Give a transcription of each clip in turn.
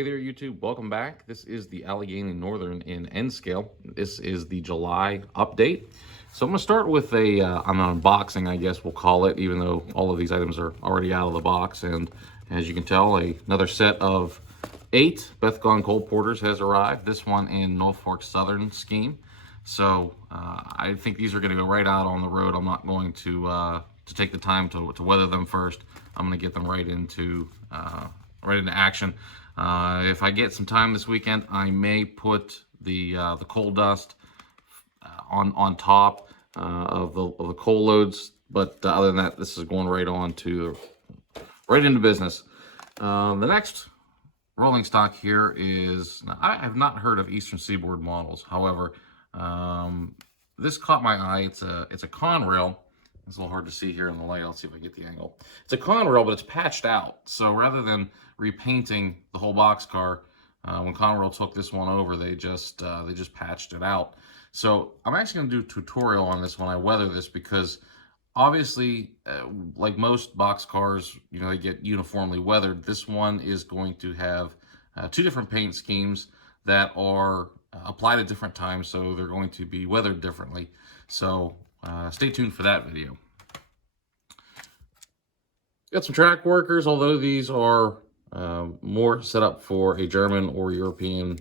Hey there, YouTube. Welcome back. This is the Allegheny Northern in N scale. This is the July update. So I'm going to start with an unboxing, I guess we'll call it, even though all of these items are already out of the box. And as you can tell, another set of 8 Beth Gone Cold Porters has arrived. This one in Norfolk Southern scheme. So I think these are going to go right out on the road. I'm not going to take the time to weather them first. I'm going to get them right into action. If I get some time this weekend, I may put the coal dust on top of the coal loads. But other than that, this is going right into business. The next rolling stock here is, now, I have not heard of Eastern Seaboard models. However, this caught my eye. It's a Conrail. It's a little hard to see here in the light. I'll see if I get the angle. It's a Conrail, but it's patched out. So rather than repainting the whole boxcar, when Conrail took this one over, they just patched it out. So I'm actually going to do a tutorial on this when I weather this, because obviously, like most boxcars, they get uniformly weathered. This one is going to have 2 different paint schemes that are applied at different times, so they're going to be weathered differently. So stay tuned for that video. Got some track workers, although these are more set up for a German or European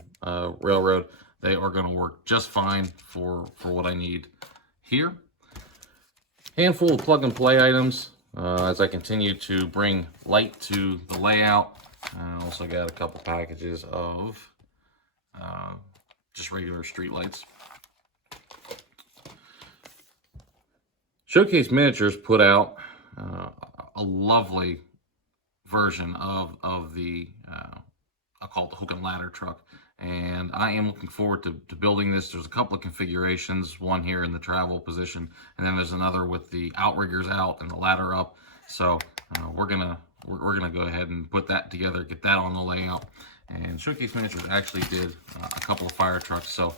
railroad. They are going to work just fine for what I need here. Handful of plug and play items as I continue to bring light to the layout. I also got a couple packages of just regular street lights. Showcase Miniatures put out a lovely version of the I'll call it the hook and ladder truck, and I am looking forward to building this. There's a couple of configurations, one here in the travel position, and then there's another with the outriggers out and the ladder up. So we're gonna go ahead and put that together, get that on the layout. And Showcase Miniatures actually did a couple of fire trucks, so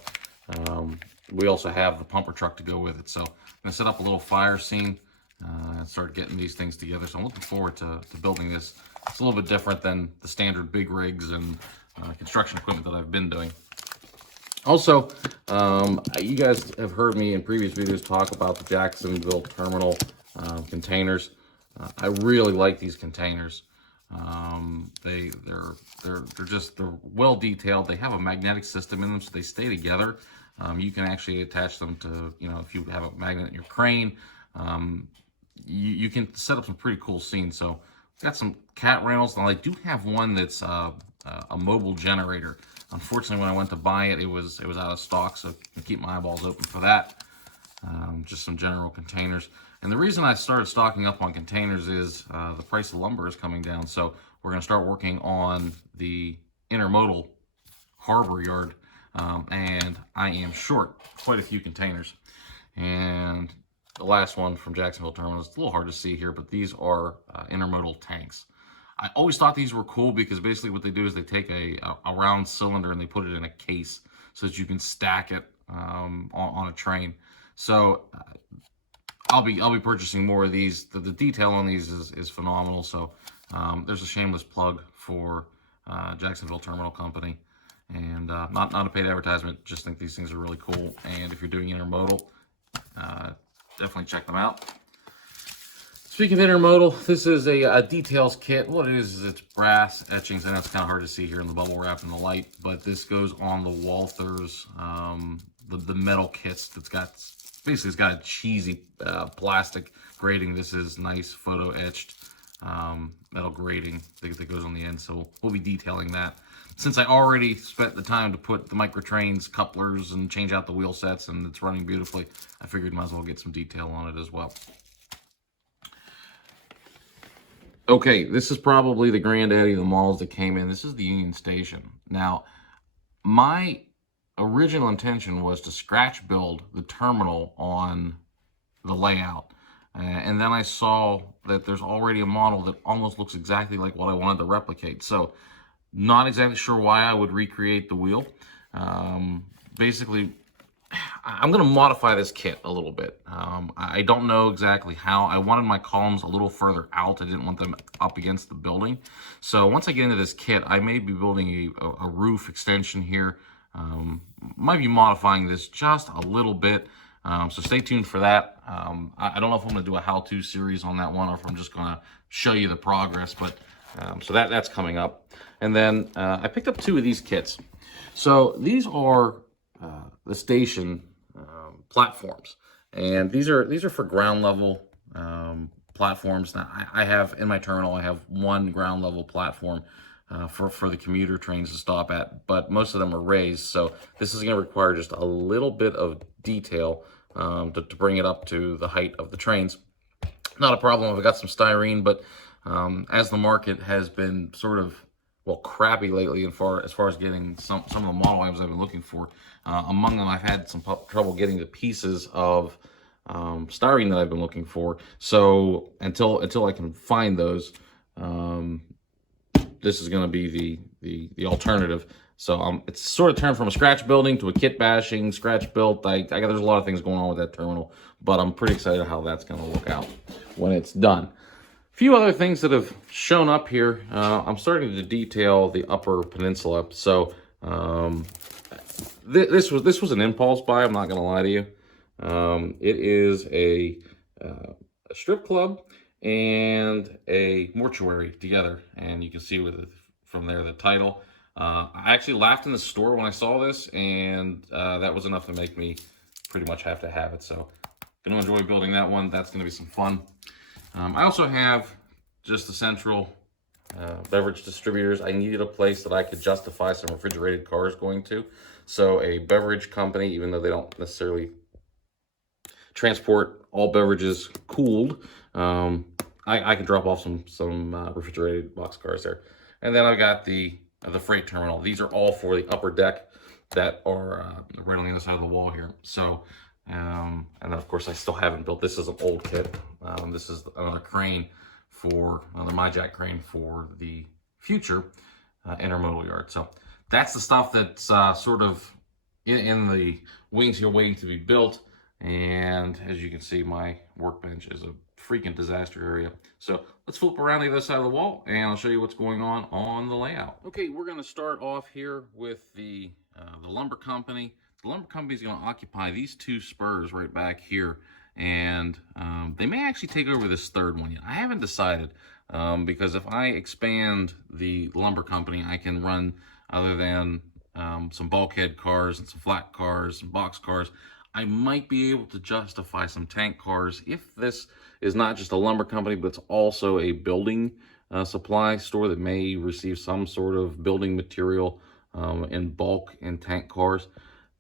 we also have the pumper truck to go with it. So I'm gonna set up a little fire scene and start getting these things together. So I'm looking forward to building this. It's a little bit different than the standard big rigs and construction equipment that I've been doing. Also, you guys have heard me in previous videos talk about the Jacksonville terminal containers. I really like these containers. They're well detailed. They have a magnetic system in them, so they stay together. You can actually attach them to, if you have a magnet in your crane, you can set up some pretty cool scenes. So got some cat rentals. Now I do have one that's a mobile generator. Unfortunately, when I went to buy it, it was out of stock, so I keep my eyeballs open for that. Just some general containers. And the reason I started stocking up on containers is the price of lumber is coming down. So we're going to start working on the intermodal harbor yard, and I am short quite a few containers. And the last one from Jacksonville Terminal, it's a little hard to see here, but these are intermodal tanks. I always thought these were cool because basically what they do is they take a round cylinder and they put it in a case so that you can stack it on a train. So I'll be purchasing more of these. The detail on these is phenomenal. So there's a shameless plug for Jacksonville Terminal Company, and not a paid advertisement. Just think these things are really cool. And if you're doing intermodal, definitely check them out. Speaking of intermodal, this is a details kit. What it is it's brass etchings. I know it's kind of hard to see here in the bubble wrap and the light, but this goes on the Walthers, the metal kits. It's got a cheesy plastic grating. This is nice photo etched metal grating that goes on the end. So we'll be detailing that. Since I already spent the time to put the microtrains, couplers, and change out the wheel sets, and it's running beautifully, I figured might as well get some detail on it as well. Okay, this is probably the granddaddy of the models that came in. This is the Union Station. Now, my original intention was to scratch build the terminal on the layout. And then I saw that there's already a model that almost looks exactly like what I wanted to replicate. So, not exactly sure why I would recreate the wheel. Basically, I'm going to modify this kit a little bit. I don't know exactly how. I wanted my columns a little further out. I didn't want them up against the building. So once I get into this kit, I may be building a roof extension here. Might be modifying this just a little bit. So stay tuned for that. I don't know if I'm going to do a how-to series on that one, or if I'm just going to show you the progress. But so that's coming up. And then I picked up 2 of these kits. So these are the station platforms, and these are for ground level platforms. Now I have in my terminal, I have 1 ground level platform for the commuter trains to stop at, but most of them are raised, so this is going to require just a little bit of detail to bring it up to the height of the trains. Not a problem. I've got some styrene, but as the market has been sort of, well, crappy lately as far as getting some of the model items I've been looking for, among them I've had some trouble getting the pieces of styrene that I've been looking for. So until I can find those, this is going to be the alternative. So it's sort of turned from a scratch building to a kit bashing, scratch built. There's a lot of things going on with that terminal, but I'm pretty excited how that's going to look out when it's done. A few other things that have shown up here. I'm starting to detail the Upper Peninsula. So this was an impulse buy. I'm not going to lie to you. It is a strip club and a mortuary together, and you can see from there the title. I actually laughed in the store when I saw this, and that was enough to make me pretty much have to have it. So gonna enjoy building that one. That's gonna be some fun. I also have just the central beverage distributors. I needed a place that I could justify some refrigerated cars going to. So a beverage company, even though they don't necessarily transport all beverages cooled, I can drop off some refrigerated box cars there. And then I've got the freight terminal. These are all for the upper deck that are right on the other side of the wall here. So, and then of course I still haven't built, this is an old kit. This is another crane another MyJack crane for the future intermodal yard. So that's the stuff that's sort of in the wings here waiting to be built. And as you can see, my workbench is a freaking disaster area. So let's flip around the other side of the wall and I'll show you what's going on the layout. Okay, we're going to start off here with the lumber company. The lumber company is going to occupy these 2 spurs right back here, and they may actually take over this 3rd one yet. I haven't decided, because if I expand the lumber company, I can run, other than some bulkhead cars and some flat cars, some box cars, I might be able to justify some tank cars if this is not just a lumber company, but it's also a building supply store that may receive some sort of building material in bulk in tank cars.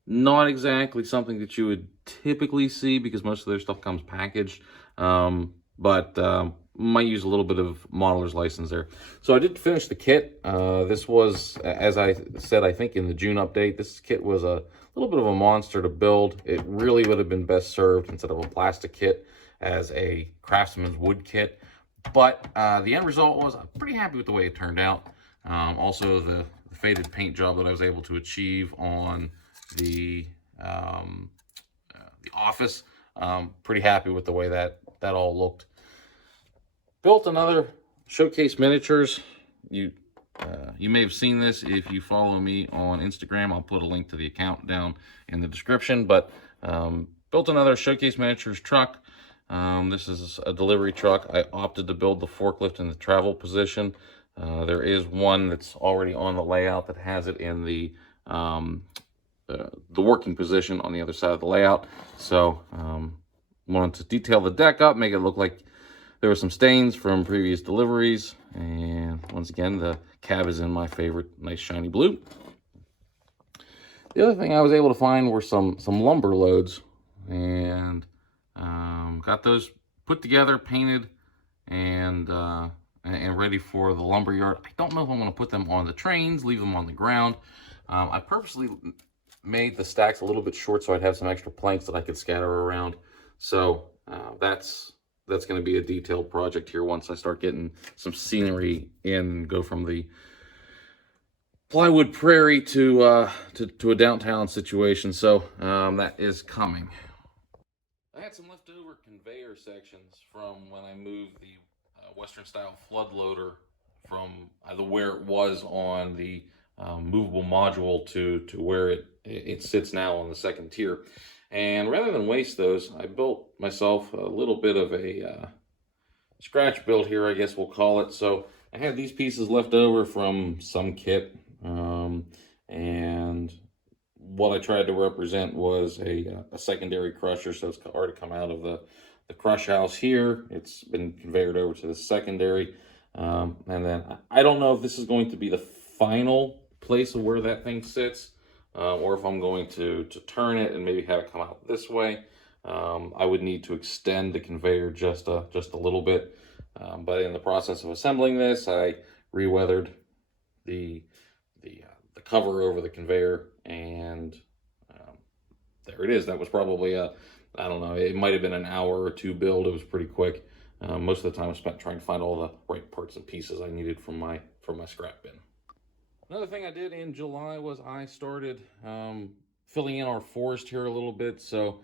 Not exactly something that you would typically see because most of their stuff comes packaged, but might use a little bit of modeler's license there. So I did finish the kit. This was, as I said, I think in the June update, this kit was a little bit of a monster to build. It really would have been best served instead of a plastic kit as a craftsman's wood kit. But the end result was, I'm pretty happy with the way it turned out. Also, the faded paint job that I was able to achieve on the office, pretty happy with the way that all looked. Built another Showcase Miniatures. You may have seen this if you follow me on Instagram. I'll put a link to the account down in the description. But built another Showcase Miniatures truck. This is a delivery truck. I opted to build the forklift in the travel position. There is one that's already on the layout that has it in the working position on the other side of the layout. So wanted to detail the deck up, make it look like there were some stains from previous deliveries. And once again, the cab is in my favorite nice shiny blue. The other thing I was able to find were some lumber loads, and got those put together, painted, and ready for the lumber yard. I don't know if I'm going to put them on the trains, leave them on the ground. I purposely made the stacks a little bit short so I'd have some extra planks that I could scatter around. So that's going to be a detailed project here once I start getting some scenery in, go from the plywood prairie to a downtown situation. So that is coming. I had some leftover conveyor sections from when I moved the Western style flood loader from either where it was on the movable module to where it sits now on the second tier. And rather than waste those, I built myself a little bit of a scratch build here, I guess we'll call it. So I had these pieces left over from some kit, and what I tried to represent was a secondary crusher. So it's already come out of the crush house here. It's been conveyed over to the secondary. And then I don't know if this is going to be the final place of where that thing sits, or if I'm going to turn it and maybe have it come out this way. I would need to extend the conveyor just a little bit. But in the process of assembling this, I re-weathered the cover over the conveyor, and there it is. That was probably I don't know, it might have been an hour or two build. It was pretty quick. Most of the time I spent trying to find all the right parts and pieces I needed from my scrap bin. Another thing I did in July was I started filling in our forest here a little bit. So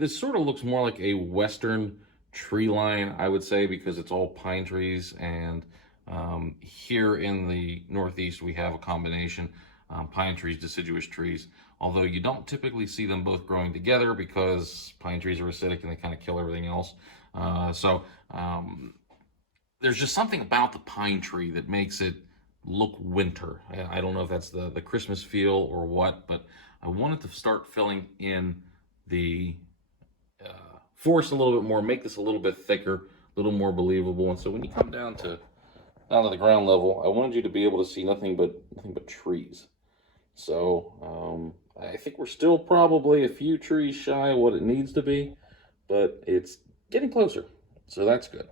this sort of looks more like a western tree line, I would say, because it's all pine trees. And here in the Northeast, we have a combination, pine trees, deciduous trees, although you don't typically see them both growing together because pine trees are acidic and they kind of kill everything else. There's just something about the pine tree that makes it look winter. I don't know if that's the Christmas feel or what, but I wanted to start filling in the forest a little bit more, make this a little bit thicker, a little more believable. And so when you come down to the ground level, I wanted you to be able to see nothing but trees. So I think we're still probably a few trees shy of what it needs to be, but it's getting closer, so that's good.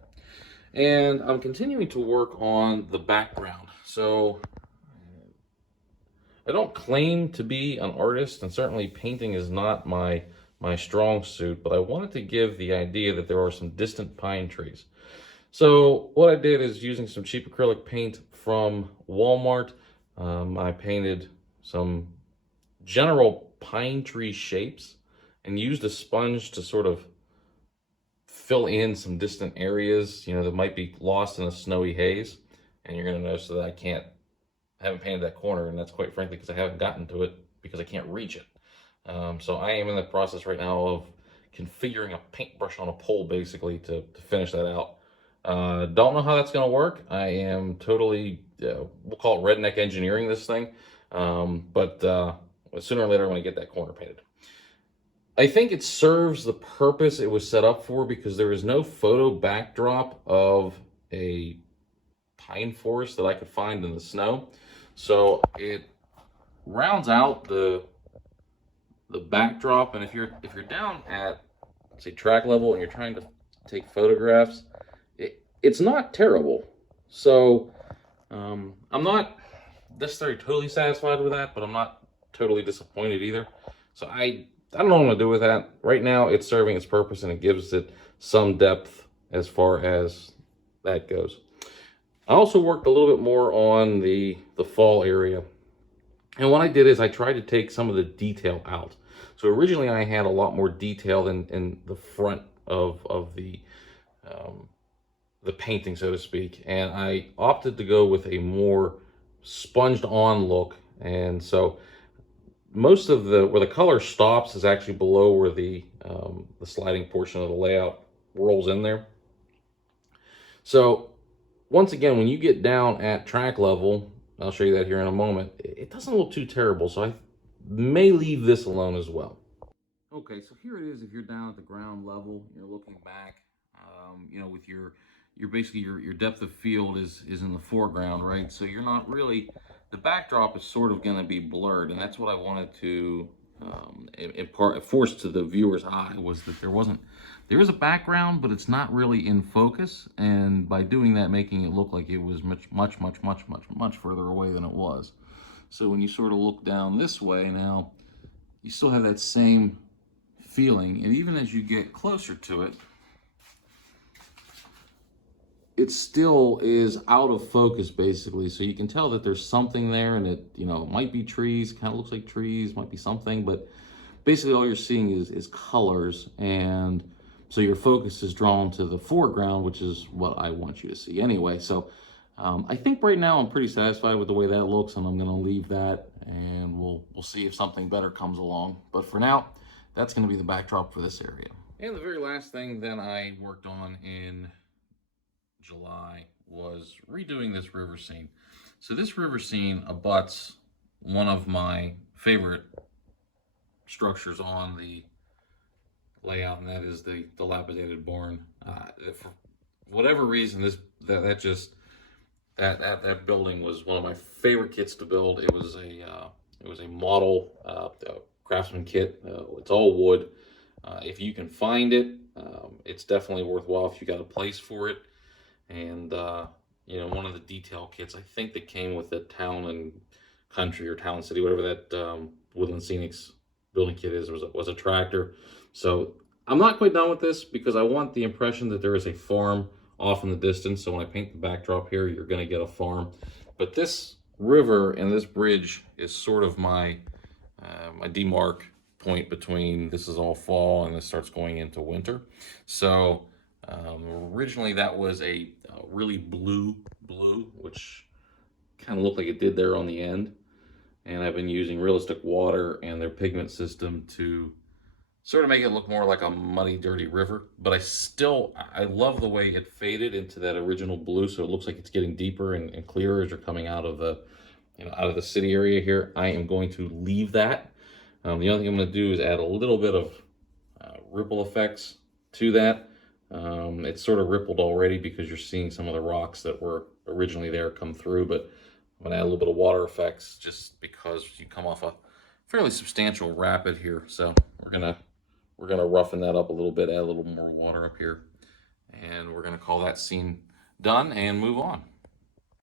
And I'm continuing to work on the background. So I don't claim to be an artist, and certainly painting is not my strong suit, but I wanted to give the idea that there are some distant pine trees. So what I did is, using some cheap acrylic paint from Walmart, I painted some general pine tree shapes and used a sponge to sort of fill in some distant areas, you know, that might be lost in a snowy haze. And you're going to notice that I haven't painted that corner, and that's quite frankly because I haven't gotten to it because I can't reach it. So I am in the process right now of configuring a paintbrush on a pole, basically, to finish that out. Don't know how that's going to work. I am totally, we'll call it redneck engineering this thing. But sooner or later I'm going to get that corner painted. I think it serves the purpose it was set up for, because there is no photo backdrop of a pine forest that I could find in the snow. So it rounds out the backdrop. And if you're down at, say, track level and you're trying to take photographs, it's not terrible. So I'm not necessarily totally satisfied with that, but I'm not totally disappointed either. So I don't know what I'm gonna do with that. Right now it's serving its purpose, and it gives it some depth as far as that goes. I also worked a little bit more on the fall area. And what I did is I tried to take some of the detail out. So originally I had a lot more detail in the front of the painting, so to speak. And I opted to go with a more sponged on look. And so most of where the color stops is actually below where the sliding portion of the layout rolls in there. So once again, when you get down at track level, I'll show you that here in a moment, it doesn't look too terrible. So I may leave this alone as well. Okay, so here it is. If you're down at the ground level, you're looking back, you know, with your basically your depth of field is in the foreground, right? So you're not really, the backdrop is sort of going to be blurred, and that's what I wanted to force to the viewer's eye, was that there is a background, but it's not really in focus. And by doing that, making it look like it was much further away than it was. So when you sort of look down this way now, you still have that same feeling, and even as you get closer to it, it still is out of focus basically. So you can tell that there's something there, and it, you know, might be trees, kind of looks like trees, might be something, but basically all you're seeing is colors. And so your focus is drawn to the foreground, which is what I want you to see anyway. So I think right now I'm pretty satisfied with the way that looks, and I'm going to leave that, and we'll see if something better comes along. But for now, that's going to be the backdrop for this area. And the very last thing that I worked on in July was redoing this river scene. So this river scene abuts one of my favorite structures on the layout, and that is the dilapidated barn. For whatever reason, that building was one of my favorite kits to build. It was a model craftsman kit. It's all wood. If you can find it, it's definitely worthwhile if you got a place for it. And you know, one of the detail kits, I think, that came with the Town and Country or Town City, whatever that Woodland Scenics building kit is, was a tractor. So I'm not quite done with this because I want the impression that there is a farm off in the distance. So when I paint the backdrop here, you're going to get a farm. But this river and this bridge is sort of my my demarc point between this is all fall and this starts going into winter. So originally that was a really blue, which kind of looked like it did there on the end. And I've been using Realistic Water and their pigment system to sort of make it look more like a muddy, dirty river. But I love the way it faded into that original blue, so it looks like it's getting deeper and clearer as you're coming out of the, you know, out of the city area here. I am going to leave that. The only thing I'm going to do is add a little bit of ripple effects to that. It's sort of rippled already because you're seeing some of the rocks that were originally there come through, but I'm gonna add a little bit of water effects just because you come off a fairly substantial rapid here. So we're gonna roughen that up a little bit, add a little more water up here, and we're gonna call that scene done and move on.